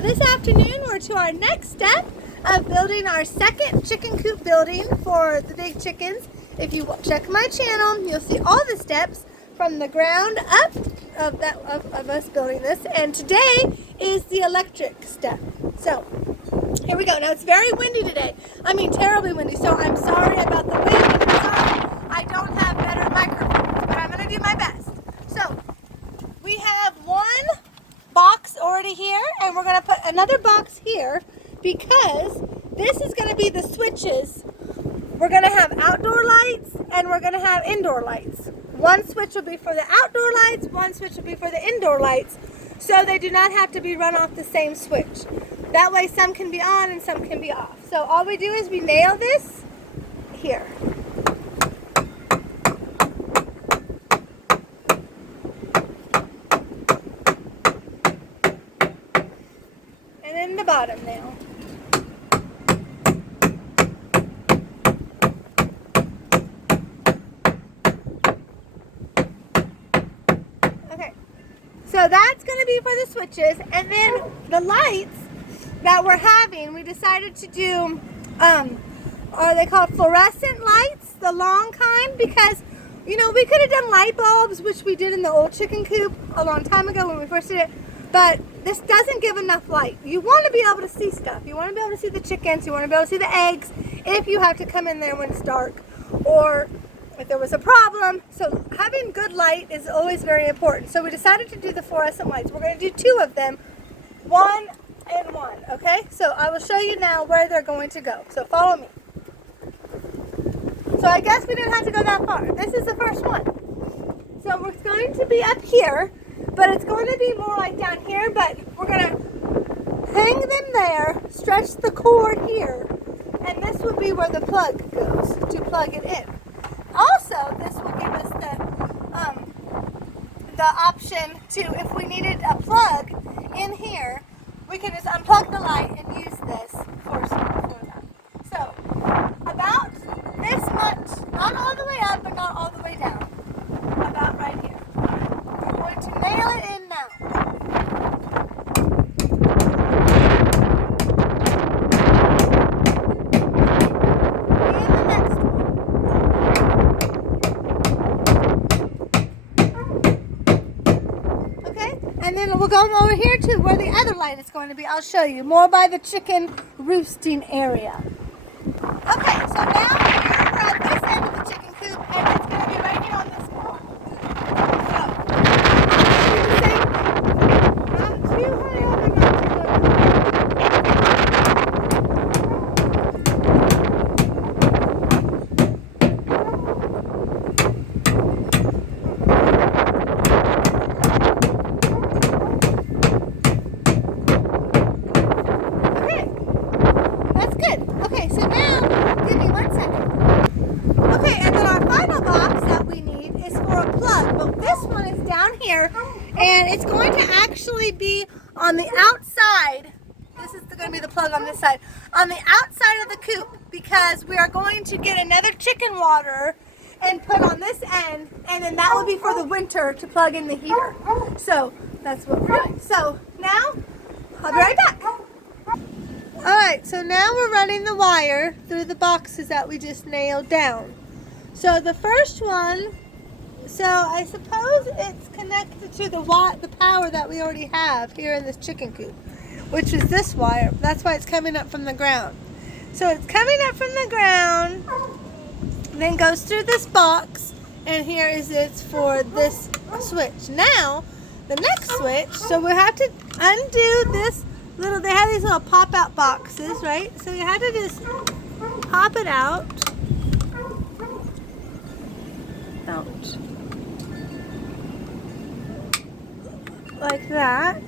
So this afternoon we're to our next step of building our second chicken coop building for the big chickens. If you check my channel, you'll see all the steps from the ground up of us building this. And today is the electric step. So here we go. Now it's very windy today. I mean terribly windy, so I'm sorry about the wind. I'm sorry I don't have better microphones, but I'm going to do my best. So we have one box already here, and we're going to put another box here because this is going to be the switches. We're going to have outdoor lights and we're going to have indoor lights. One switch will be for the outdoor lights, one switch will be for the indoor lights, so they do not have to be run off the same switch. That way some can be on and some can be off. So all we do is we nail this here. And then the bottom nail. Okay, so that's going to be for the switches, and then the lights that we're having, we decided to do, are they called fluorescent lights, the long kind, because, you know, we could have done light bulbs, which we did in the old chicken coop a long time ago when we first did it, but this doesn't give enough light. You want to be able to see stuff. You want to be able to see the chickens. You want to be able to see the eggs if you have to come in there when it's dark or if there was a problem. So having good light is always very important. So we decided to do the fluorescent lights. We're going to do two of them, one and one, okay? So I will show you now where they're going to go. So follow me. So I guess we didn't have to go that far. This is the first one. So we're going to be up here, but it's going to be more like down here, but we're going to hang them there, stretch the cord here, and this will be where the plug goes to plug it in. Also, this will give us the option to, if we needed a plug in here, we can just unplug the light and use this for that. So, about this much, not all the way up, but not all the way down. About right here. We're going to nail it in now. And the next one. Okay, and then we'll go over here to where the other light is going to be. I'll show you more by the chicken roosting area. Okay, so now we're at this end of the chicken coop, and it's going to be right here on this corner. So, not too high up and not too Okay, that's good. Okay, so now, give me 1 second. Okay, and then our final box that we need is for a plug. Well, this one is down here, and it's going to actually be on the outside. This is going to be the plug on this side. On the outside of the coop, because we are going to get another chicken water and put on this end, and then that will be for the winter to plug in the heater. So, that's what we're doing. So, now, I'll be right back. Alright, so now we're running the wire through the boxes that we just nailed down. So the first one, so I suppose it's connected to the power that we already have here in this chicken coop, which is this wire. That's why it's coming up from the ground. So it's coming up from the ground, then goes through this box, and here is it's for this switch. Now, the next switch, so we have to undo this little, they have these little pop-out boxes, right? So you have to just pop it out. Ouch. Like that.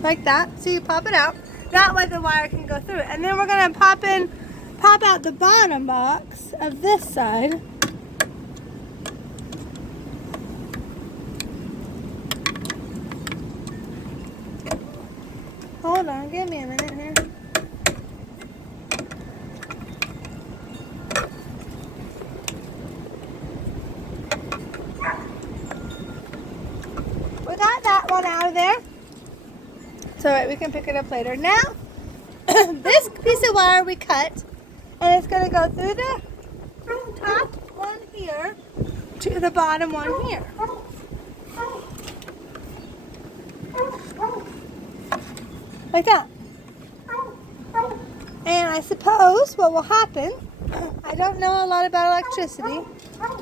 Like that. So you pop it out. That way the wire can go through it. And then we're going to pop out the bottom box of this side. Hold on, give me a minute here. got that one out of there. So we can pick it up later. Now, this piece of wire we cut, and it's going to go through the top one here to the bottom one here. Like that. And I suppose what will happen, I don't know a lot about electricity,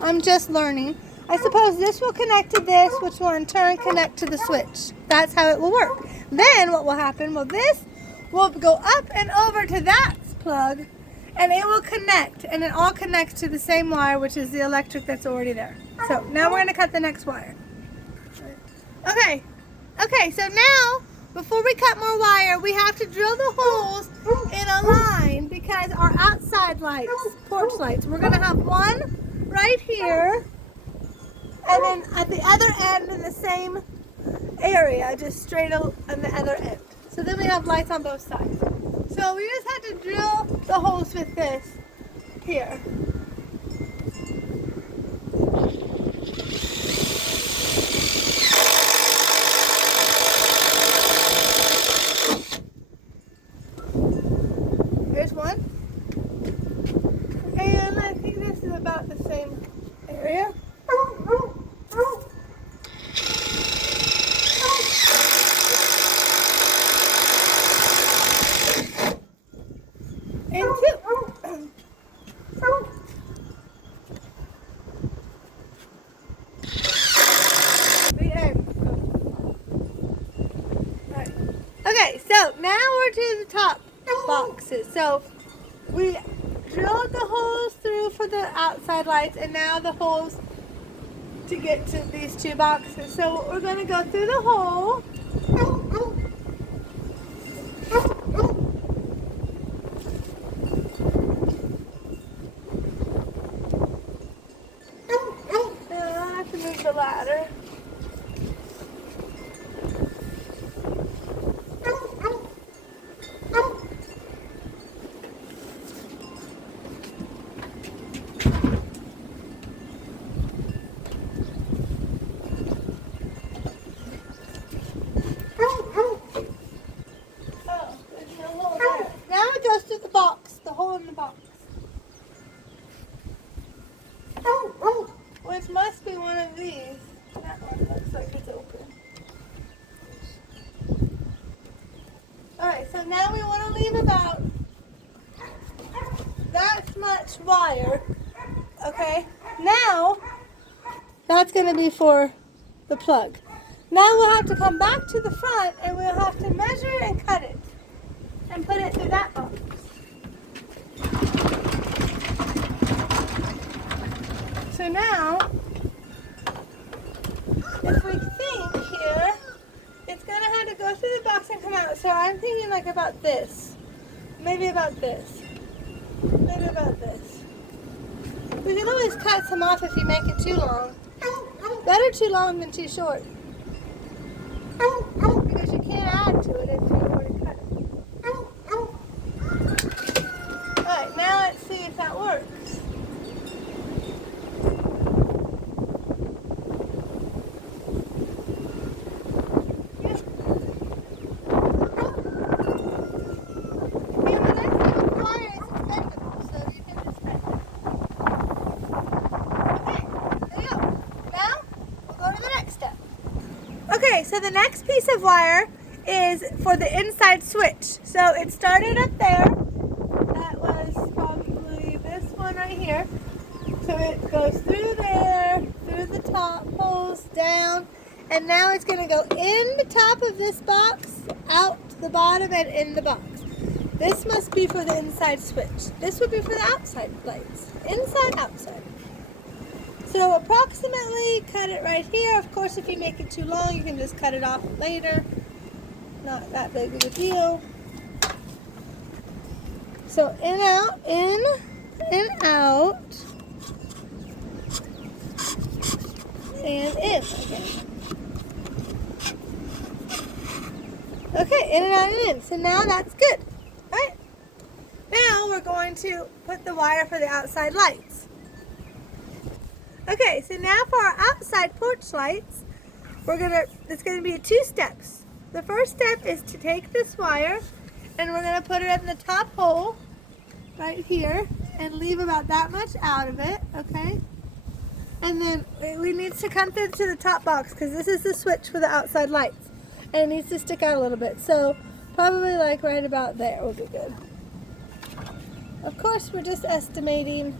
I'm just learning. I suppose this will connect to this, which will in turn connect to the switch. That's how it will work. Then what will happen, well, this will go up and over to that plug, and it will connect, and it all connects to the same wire, which is the electric that's already there. So now we're going to cut the next wire. Okay, so now, before we cut more wire, we have to drill the holes in a line because our outside lights, porch lights, we're going to have one right here, and then at the other end in the same area, just straight on the other end. So then we have lights on both sides. So we just had to drill the holes with this here. Here's one. And I think this is about the same area. And two. The end. Right. Okay, so now we're to the top boxes. So we drilled the holes through for the outside lights, and now the holes to get to these two boxes. So we're going to go through the hole. Now I have to move the ladder. Which must be one of these. That one looks like it's open. Alright, so now we want to leave about that much wire. Okay, now that's going to be for the plug. Now we'll have to come back to the front and we'll have to measure and cut it and put it through that box. So now, if we think here, it's going to have to go through the box and come out. So I'm thinking like about this. Maybe about this. Maybe about this. We can always cut some off if you make it too long. Better too long than too short. Because you can't add to it if you already cut it. Alright, now let's see if that works. Okay, so the next piece of wire is for the inside switch. So it started up there. That was probably this one right here. So it goes through there, through the top holes, down, and now it's going to go in the top of this box, out the bottom, and in the box. This must be for the inside switch. This would be for the outside lights. Inside, outside. So approximately cut it right here. Of course, if you make it too long, you can just cut it off later. Not that big of a deal. So in, out, in, and out. And in again. Okay, in and out and in. So now that's good. All right. Now we're going to put the wire for the outside lights. Okay, so now for our outside porch lights, it's gonna be 2 steps. The first step is to take this wire and we're gonna put it in the top hole right here and leave about that much out of it, okay? And then we need to come through to the top box because this is the switch for the outside lights. And it needs to stick out a little bit. So probably like right about there will be good. Of course, we're just estimating.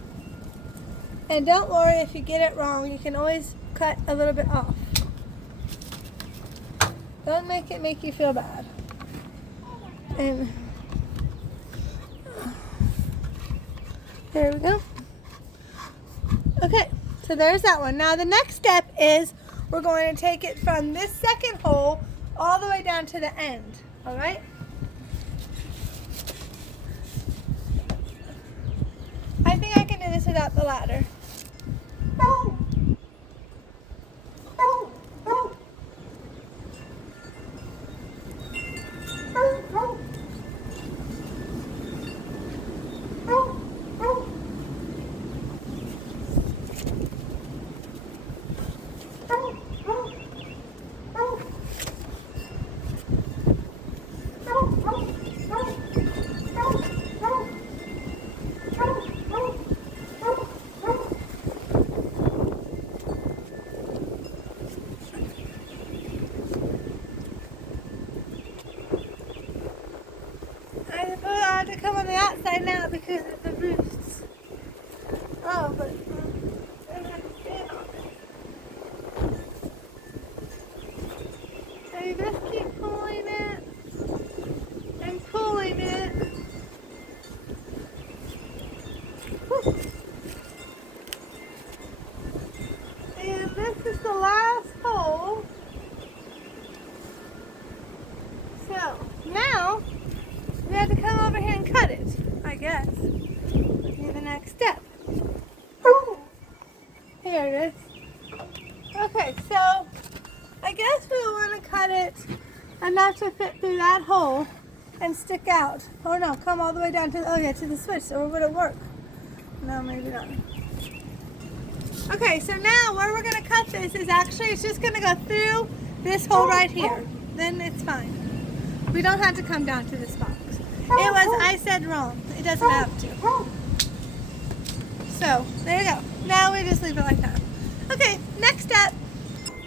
And don't worry if you get it wrong. You can always cut a little bit off. Don't make it make you feel bad. And there we go. Okay, so there's that one. Now the next step is we're going to take it from this second hole all the way down to the end. All right? I think I can do this without the ladder. To come on the outside now because of the roosts. Oh, but I have to stand on it. So you just keep pulling it and pulling it. Whew. And this is the last hole. So now we have to come over here and cut it, I guess. Do the next step. Here it is. Okay, so I guess we want to cut it enough to fit through that hole and stick out. Oh no, come all the way down to to the switch, so would it work? No, maybe not. Okay, so now where we're going to cut this is actually, it's just going to go through this hole right here. Then it's fine. We don't have to come down to this box. I said wrong. It doesn't have to. So, there you go. Now we just leave it like that. Okay, next step.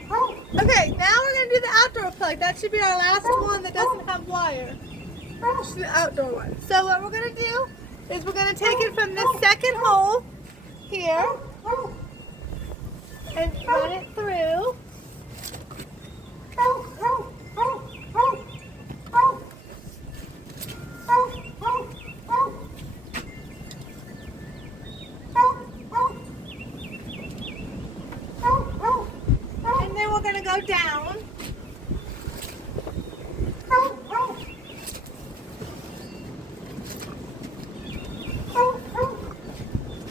Okay, now we're going to do the outdoor plug. That should be our last one that doesn't have wire. It's the outdoor one. So what we're going to do is we're going to take it from this second hole here and run it through. And then we're going to go down.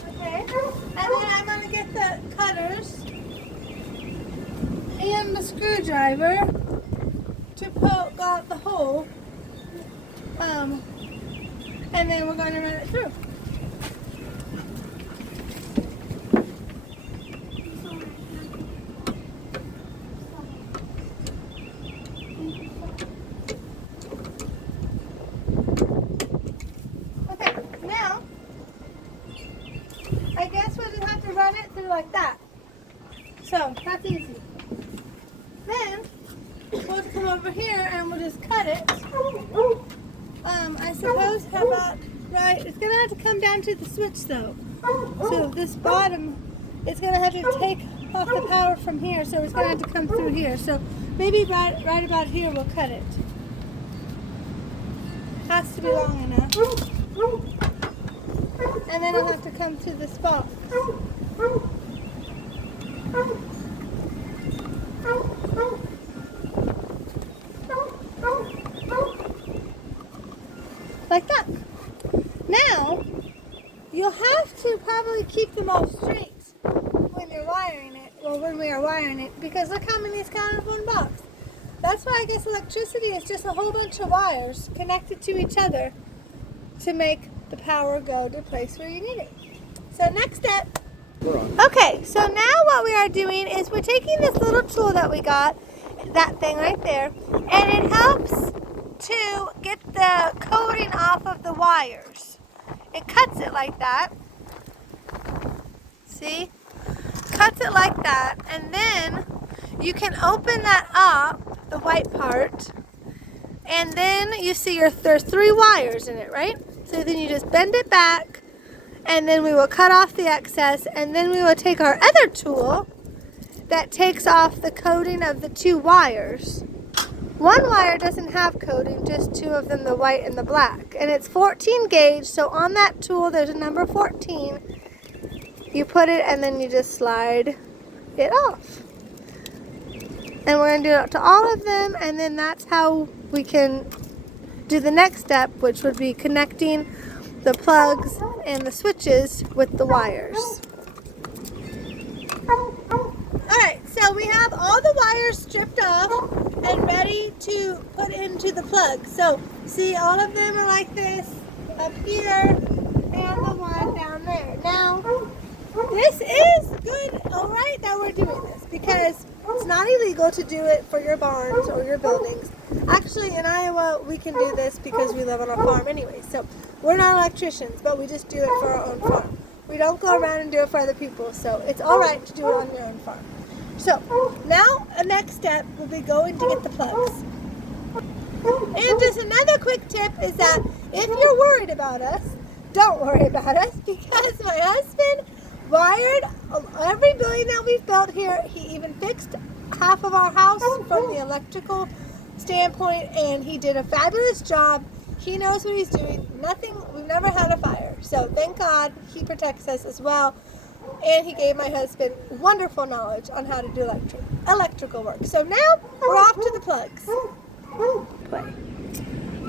Okay. And then I'm going to get the cutters and the screwdriver to poke out the hole. And then we're going to run it through. Okay, now I guess we'll just have to run it through like that. So that's easy. Then we'll come over here and we'll just cut it. I suppose, how about, right, it's going to have to come down to the switch though. So this bottom, it's going to have to take off the power from here, so it's going to have to come through here. So maybe right about here we'll cut it. Has to be long enough. And then it'll have to come to this box. Like that. Now, you'll have to probably keep them all straight when you're wiring it, well, when we are wiring it, because look how many is counted in one box. That's why I guess electricity is just a whole bunch of wires connected to each other to make the power go to the place where you need it. So next step. Okay, so now what we are doing is we're taking this little tool that we got that thing right there, and it helps to get the coating off of the wires. It cuts it like that. See? Cuts it like that, and then you can open that up, the white part, and then you see there's 3 wires in it, right? So then you just bend it back, and then we will cut off the excess, and then we will take our other tool that takes off the coating of the 2 wires. 1 wire doesn't have coating, just 2 of them, the white and the black. And it's 14 gauge, so on that tool there's a number 14. You put it and then you just slide it off. And we're going to do it to all of them, and then that's how we can do the next step, which would be connecting the plugs and the switches with the wires. Alright, so we have all the wires stripped off and ready to put into the plug. So, see, all of them are like this up here and the one down there. Now, this is good, alright, that we're doing this, because it's not illegal to do it for your barns or your buildings. Actually, in Iowa, we can do this because we live on a farm anyway. So, we're not electricians, but we just do it for our own farm. We don't go around and do it for other people, so it's alright to do it on your own farm. So, now a next step will be going to get the plugs. And just another quick tip is that if you're worried about us, don't worry about us, because my husband wired every building that we've built here. He even fixed half of our house from the electrical standpoint, and he did a fabulous job. He knows what he's doing. We've never had a fire. So thank God he protects us as well. And he gave my husband wonderful knowledge on how to do electrical work. So now we're off to the plugs. Play.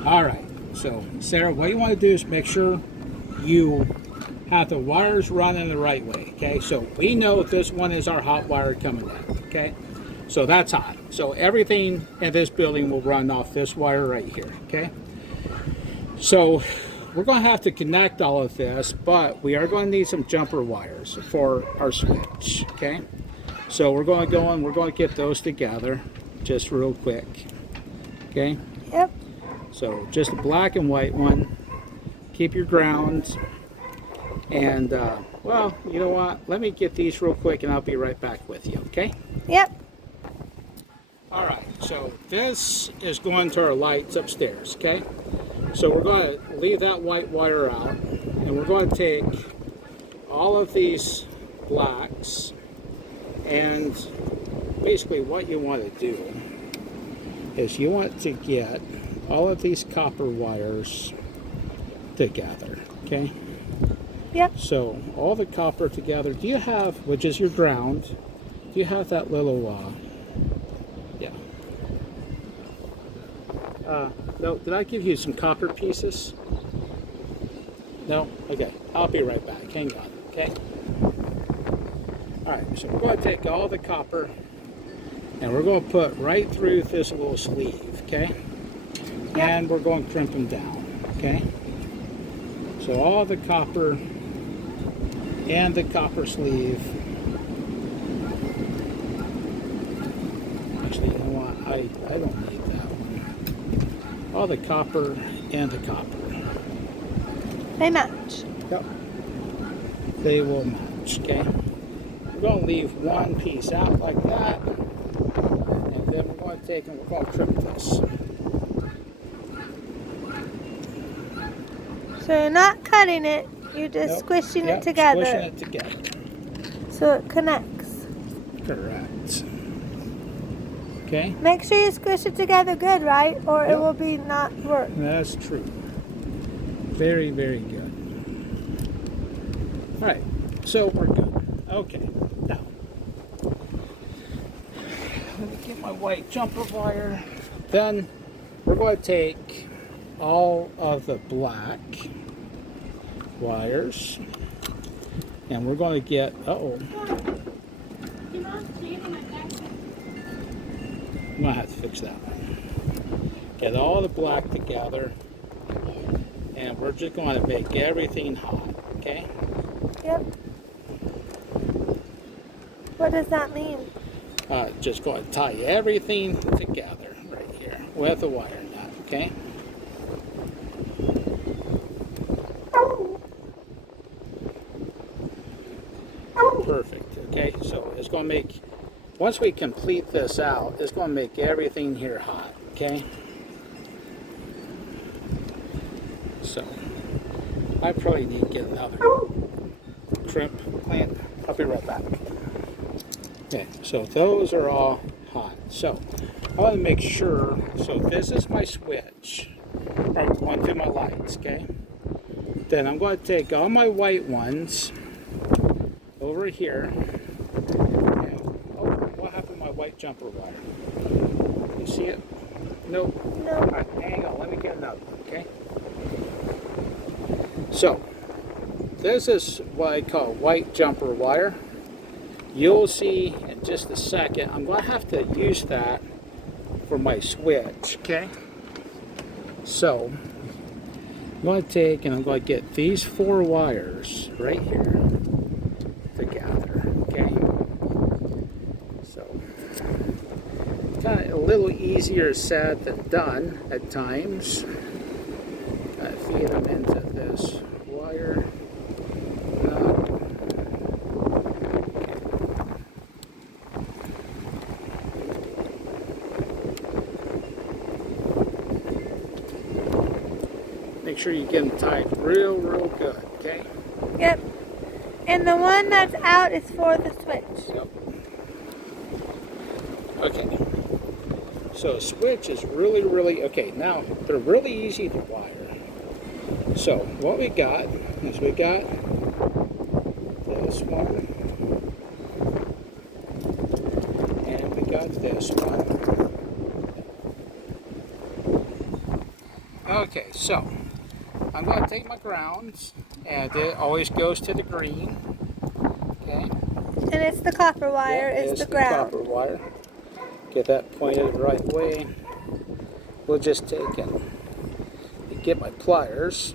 All right. So Sarah, what you want to do is make sure you have the wires running the right way. Okay. So we know this one is our hot wire coming down. Okay. So that's hot. So everything in this building will run off this wire right here. Okay. So we're going to have to connect all of this, but we are going to need some jumper wires for our switch, okay? So we're going to go and we're going to get those together just real quick, okay? Yep. So just a black and white one. Keep your ground. And, well, you know what? Let me get these real quick and I'll be right back with you, okay? Yep. All right, so this is going to our lights upstairs, okay? So we're going to leave that white wire out, and we're going to take all of these blacks, and basically what you want to do is you want to get all of these copper wires together, okay? Yep. So all the copper together. Do you have, which is your ground, do you have that little, yeah. No, did I give you some copper pieces? No? Okay, I'll be right back. Hang on, okay? Alright, so we're going to take all the copper and we're going to put right through this little sleeve, okay? Yep. And we're going to crimp them down, okay? So all the copper and the copper sleeve. Actually, you know what? I don't need that one. All the copper and the copper. They match. Yep. They will match, okay? We're going to leave one piece out like that. And then we're going to take and we're going to trim this. So you're not cutting it, you're just squishing it together. Squishing it together. So it connects. Correct. Okay? Make sure you squish it together good, right? Or it will be not work. That's true. Very, very good. All right, so we're good. Okay, now let me get my white jumper wire. Then we're going to take all of the black wires and we're going to get, I'm going to have to fix that one. Get all the black together and we're just going to make everything hot, okay? Yep. What does that mean? just going to tie everything together right here with a wire nut, okay? Perfect, okay? So it's going to make, once we complete this out, it's going to make everything here hot, okay? So I probably need to get another crimp clamp. I'll be right back. Okay, so those are all hot. So I want to make sure, so this is my switch. I'm going through my lights, okay? Then I'm going to take all my white ones over here. And, oh, what happened to my white jumper wire? You see it? Nope. No. All right, hang on, let me get another one, okay? So, this is what I call white jumper wire. You'll see in just a second, I'm going to have to use that for my switch, okay? So, I'm going to take and I'm going to get these 4 wires right here together, okay? So, kind of a little easier said than done at times. Feed them into this wire nut. Make sure you get them tied real good, okay? Yep. And the one that's out is for the switch. Yep. Okay. So switch is really, okay, now they're really easy to wire. So what we got is we got this one and we got this one. Okay, so I'm going to take my grounds and it always goes to the green. Okay. And it's the copper wire, Yep, is the ground. Copper wire. Get that pointed the right way. We'll just take and get my pliers.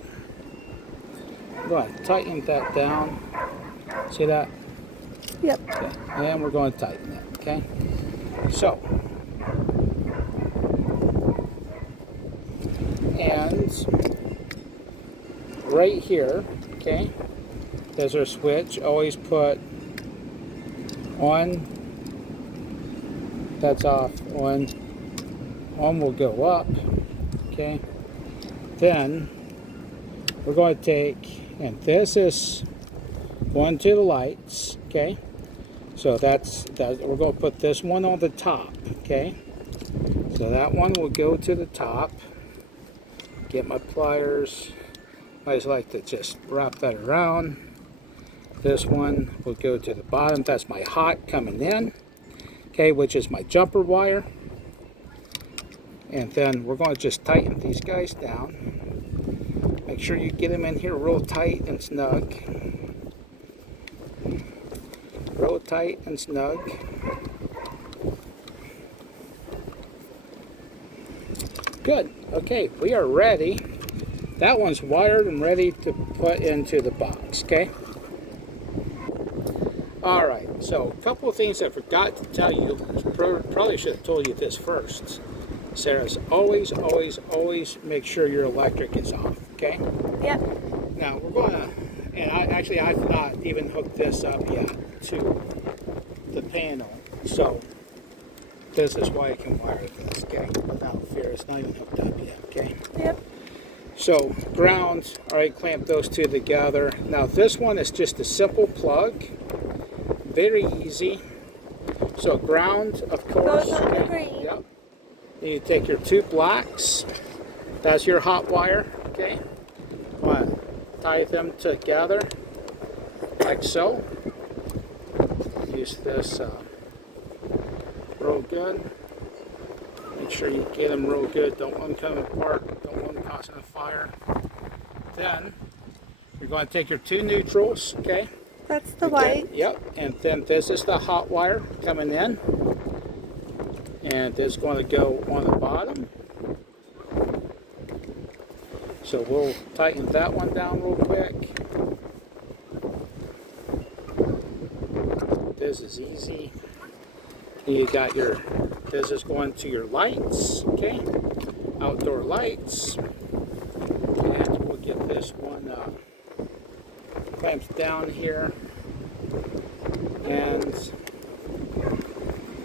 I'm going to tighten that down. See that? Yep. Okay. And we're going to tighten it. Okay. So, and right here, okay, there's our switch. Always put on. That's off. On will go up. Okay. Then we're going to take, and this is going to the lights, okay? So that's we're going to put this one on the top, okay? So that one will go to the top. Get my pliers. I just like to just wrap that around. This one will go to the bottom. That's my hot coming in, okay, which is my jumper wire. And then we're going to just tighten these guys down. Make sure you get them in here real tight and snug. Real tight and snug. Good. Okay, we are ready. That one's wired and ready to put into the box, okay? Alright, so a couple of things I forgot to tell you. Probably should have told you this first. Sarah's always make sure your electric is off, okay? Yep. Now we're going to, and I've not even hooked this up yet to the panel, so this is why I can wire this, okay? Without fear, it's not even hooked up yet, okay? Yep. So grounds, all right, clamp those two together. Now this one is just a simple plug, very easy. So ground, of course. Goes on the green. Yep. You take your 2 blacks. That's your hot wire, okay? Want to tie them together like so. Use this real good. Make sure you get them real good. Don't want them coming apart. Don't want them causing a fire. Then you're going to take your 2 neutrals, okay? That's the white. Yep. And then this is the hot wire coming in. And this is going to go on the bottom. So we'll tighten that one down real quick. This is easy. You got your, this is going to your lights, okay? Outdoor lights. And we'll get this one clamped down here. And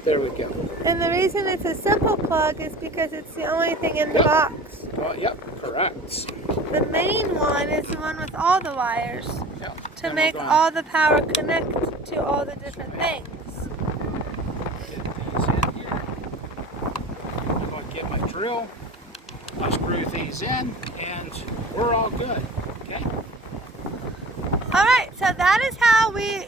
there we go. And the reason it's a simple plug is because it's the only thing in the box. Well, yep, correct. The main one is the one with all the wires Yep. to make all the power connect to all the different things. Get these in here. I'm going to get my drill. I'll screw these in, and we're all good. Okay. All right, so that is how we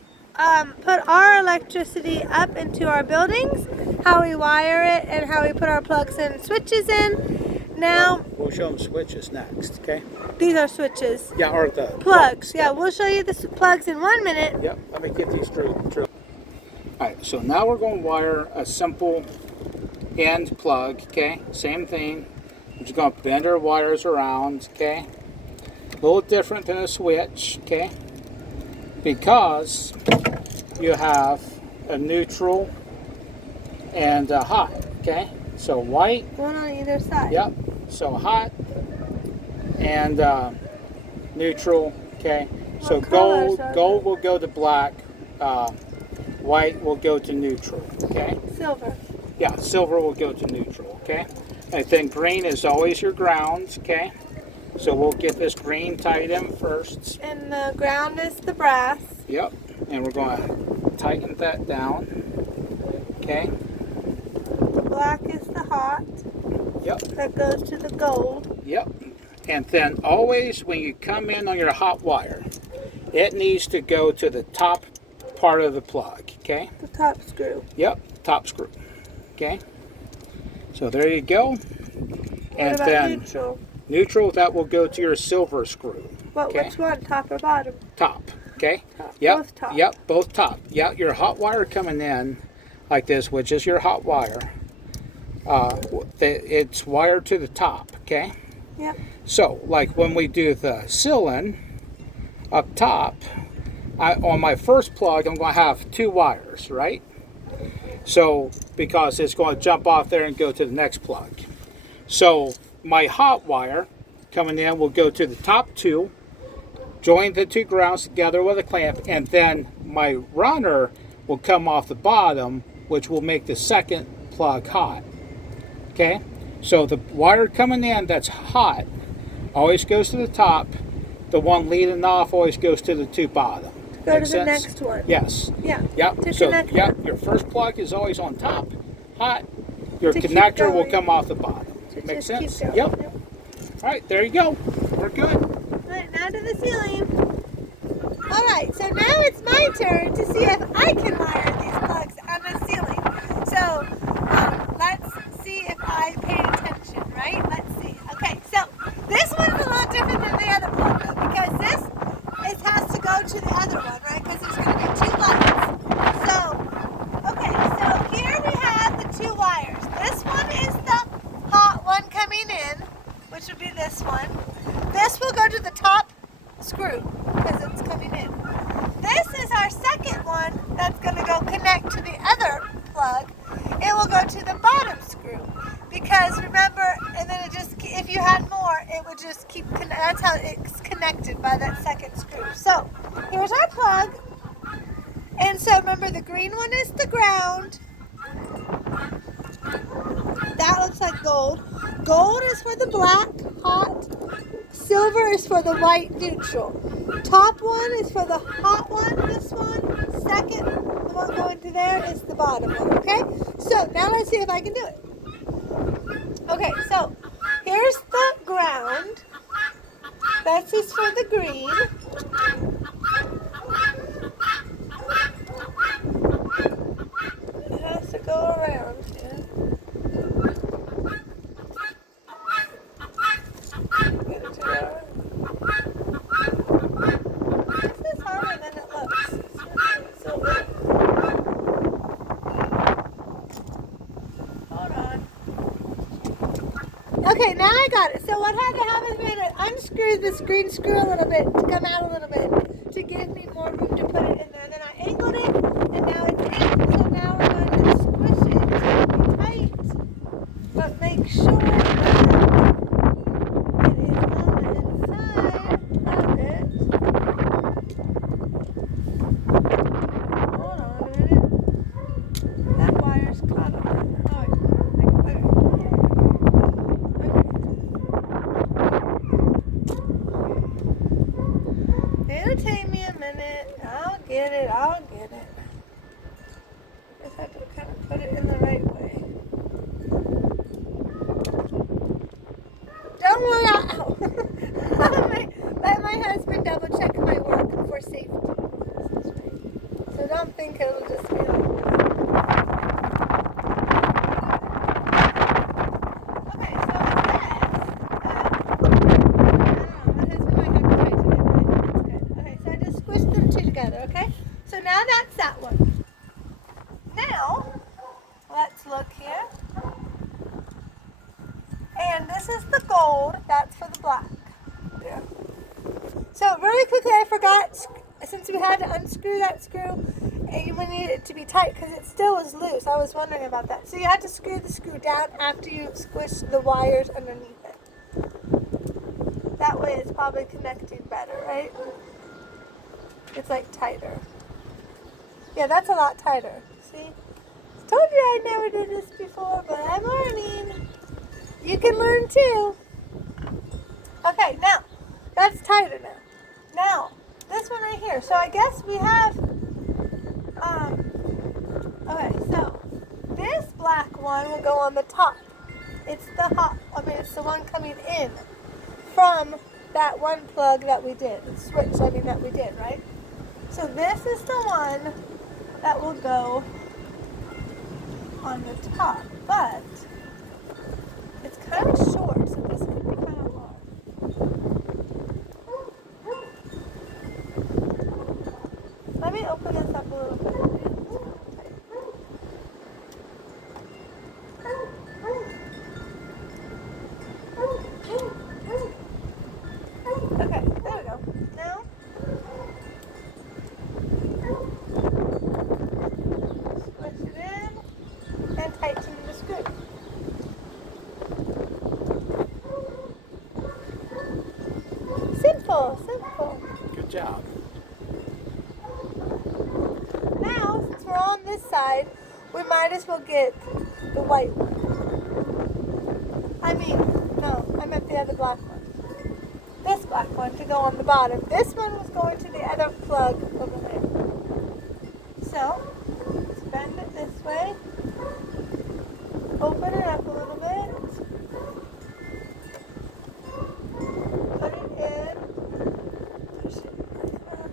put our electricity up into our buildings, how we wire it, and how we put our plugs and switches in. Now, we'll show them switches next, okay? These are switches. Yeah, or the plugs. Yeah, we'll show you the plugs in 1 minute. Yep, let me get these drill. All right, so now we're going to wire a simple end plug, okay? Same thing. I'm just going to bend our wires around, okay? A little different than a switch, okay? Because you have a neutral and a hot, okay? So white. One on either side. Yep. So hot and neutral, okay? So gold will go to black, white will go to neutral, okay? Silver. Yeah, silver will go to neutral, okay? And then green is always your ground, okay? So we'll get this green tied in first. And the ground is the brass. Yep, and we're going to tighten that down, okay? The black is the hot. Yep. That goes to the gold. Yep. And then always when you come in on your hot wire, it needs to go to the top part of the plug, okay? The top screw. Yep, top screw, okay? So there you go. What about then neutral? Neutral, that will go to your silver screw. What? Okay? Which one? Top or bottom? Top, okay? Top. Yep. Both top. Yep, both top. Yep, your hot wire coming in like this, which is your hot wire. It's wired to the top, okay? Yep. So, like when we do the ceiling up top, on my first plug, I'm going to have 2 wires, right? So, because it's going to jump off there and go to the next plug. So, my hot wire coming in will go to the top 2, join the 2 grounds together with a clamp, and then my runner will come off the bottom, which will make the second plug hot. Okay? So the wire coming in that's hot always goes to the top. The one leading off always goes to the 2 bottom. Go to the next one. Yes. Yeah. Yep. So your first plug is always on top, hot. Your To connector will come off the bottom. To Make just sense? keep going. Yep. All right, there you go. We're good. All right, now to the ceiling. All right, so now it's my turn to see if I can wire these plugs on the ceiling. So let's see if I paid attention, right? Let's see. Okay, so this one's a little different than the other plug though, because this has to go to the other one, right? Because there's going to be 2 lights. So here we have the 2 wires. This one is the hot one coming in, which would be this one. This will go to the top screw because it's coming in. This is our second one that's going to go connect to the other plug. It will go to the bottom screw because remember, and then it just, if you had more, it would just keep, that's how it's connected by that second screw. So here's our plug. And so remember, the green one is the ground. That looks like gold. Gold is for the black, hot. Silver is for the white, neutral. Top one is for the hot one, this one. Second, the one going to there is the bottom one, okay? So now let's see if I can do it. Okay, so here's the ground. That's just for the green. It has to go around here. This is harder than it looks. It's so weird. Hold on. Okay, now I got it. So what had to happen is we had to unscrew this green screw a little bit to come out a little bit to give me more room to put it in there. Then I angled it, and now it's in. So now we're going to squish make sure that it is on the inside of it. Hold on a minute. That wire's caught on it. Oh, wait. It'll take me a minute. I'll get it. Just have to kind of put it in the right way. Don't worry, I'll let my husband double check my work for safety. So don't think it'll just be like this. Okay, so it says, my husband might have to tighten it, but it's good. Okay, so I just squished them two together, okay? So now that's that one. Now, let's look here. And this is the gold, that's for the black. Yeah. So really quickly, I forgot, since we had to unscrew that screw, and you need it to be tight because it still was loose. I was wondering about that. So you had to screw the screw down after you squish the wires underneath it. That way it's probably connecting better, right? It's like tighter. Yeah, that's a lot tighter. See? I told you I never did this before, but I'm learning. You can learn too. Okay, now, that's tighter now. Now, this one right here. So I guess we have, okay, so this black one will go on the top. It's the one coming in from that one plug that we did, the switch, that we did, right? So this is the one that will go on the top, but it's kind of short, so this could be kind of long. Let me open this up a little bit. Okay, there we go. Now, squish it in and tighten the screw. Simple. Good job. Now, since we're on this side, we might as well get the white one. I meant the other black one. This black one to go on the bottom. This one was going to the other plug over there. So, let's bend it this way. Open it up a little bit. Put it in. Push it like that.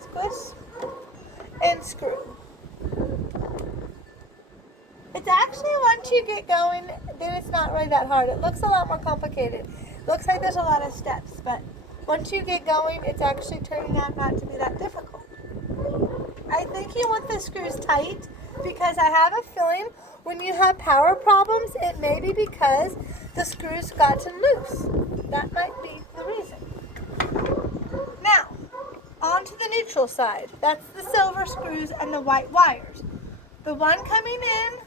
Squish and screw. It's actually, once you get going, then it's not really that hard. It looks a lot more complicated. Looks like there's a lot of steps, but once you get going, it's actually turning out not to be that difficult. I think you want the screws tight because I have a feeling when you have power problems, it may be because the screws gotten loose. That might be the reason. Now, on to the neutral side. That's the silver screws and the white wires. The one coming in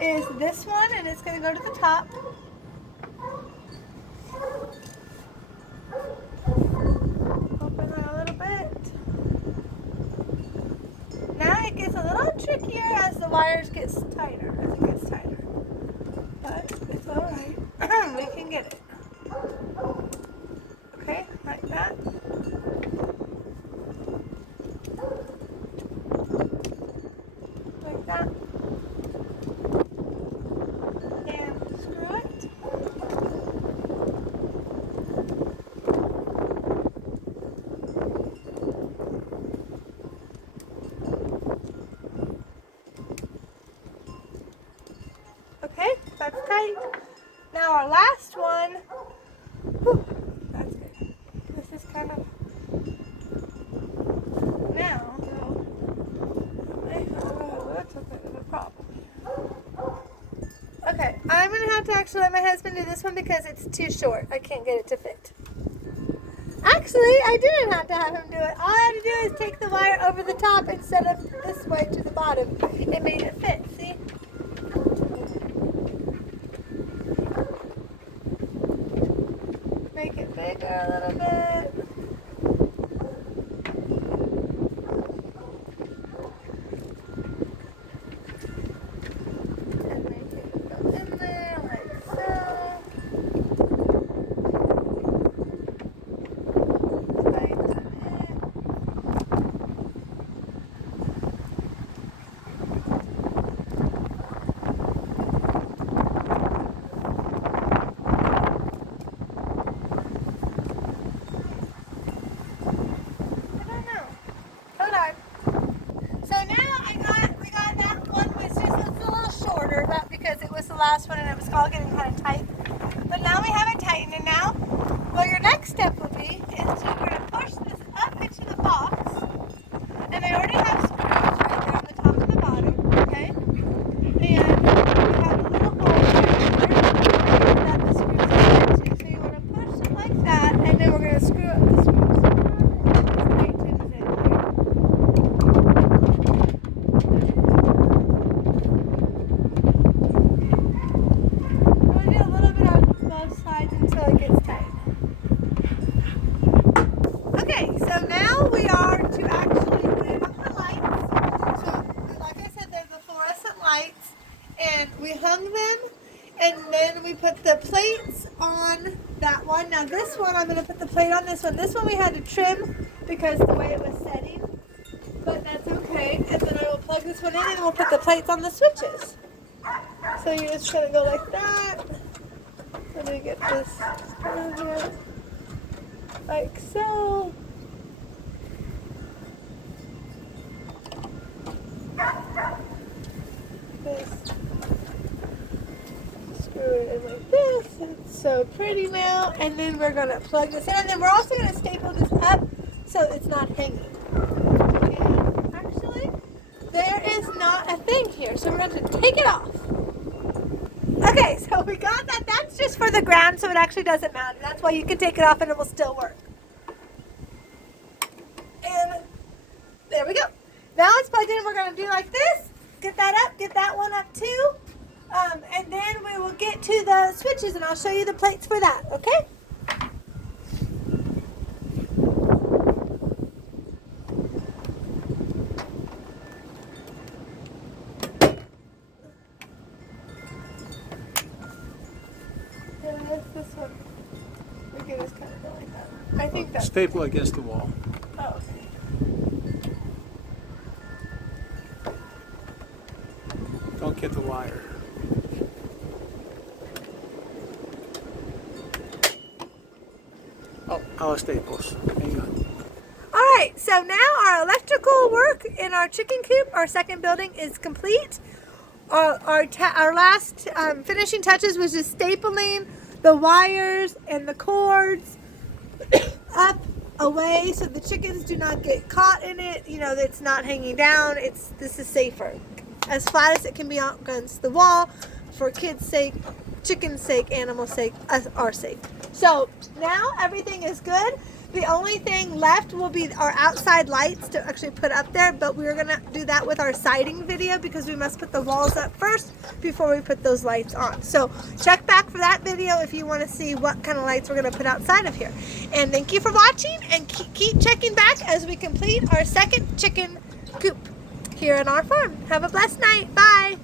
is this one, and it's going to go to the top. Open it a little bit. Now it gets a little trickier as the wires get tighter, But it's alright. We can get it. Okay, like that. Like that. And screw it. Okay, that's tight. Now our last one. Whew, that's good. This is kind of now. That's a bit of a problem. Okay, I'm gonna have to actually let my husband do this one because it's too short. I can't get it to fit. Actually, I didn't have to have him do it. All I had to do is take the wire over the top instead of this way to the bottom. It made it fit, see? Make it bigger a little bit. And make it go in there like so. Last one and it was all getting kind of tight, but now we have it tightened. And now, well, your next step will be is to we're going to push this up into the box, and I already have screws right there on the top and the bottom, okay? And we have a little hole here that the screws are into, so you want to push it like that, and then we're going to screw up the screws. And we hung them, and then we put the plates on that one. Now this one, I'm going to put the plate on this one. This one we had to trim because the way it was setting, but that's okay. And then I will plug this one in, and we'll put the plates on the switches. So you're just going to go like that. Let me get this down here, like so. This. Screw it in like this. It's so pretty now. And then we're going to plug this in. And then we're also going to staple this up so it's not hanging. And actually, there is not a thing here. So we're going to take it off. Okay, so we got that. That's just for the ground, so it actually doesn't matter. That's why you can take it off and it will still work. And there we go. Now it's plugged in. We're going to do like this. Get that up, get that one up too, and then we will get to the switches and I'll show you the plates for that, okay? Yeah, that's this one. We can just kind of go like that. I think that's staple against the wall. Oh, okay. Don't get the wire. Oh, staples. Hang on. All right, so now our electrical work in our chicken coop, our second building, is complete. Our last finishing touches was just stapling the wires and the cords up away so the chickens do not get caught in it. You know, it's not hanging down. This is safer. As flat as it can be against the wall for kids' sake, chicken's sake, animals' sake, our sake. So now everything is good. The only thing left will be our outside lights to actually put up there, but we're going to do that with our siding video because we must put the walls up first before we put those lights on. So check back for that video if you want to see what kind of lights we're going to put outside of here. And thank you for watching, and keep checking back as we complete our second chicken coop here on our farm. Have a blessed night. Bye.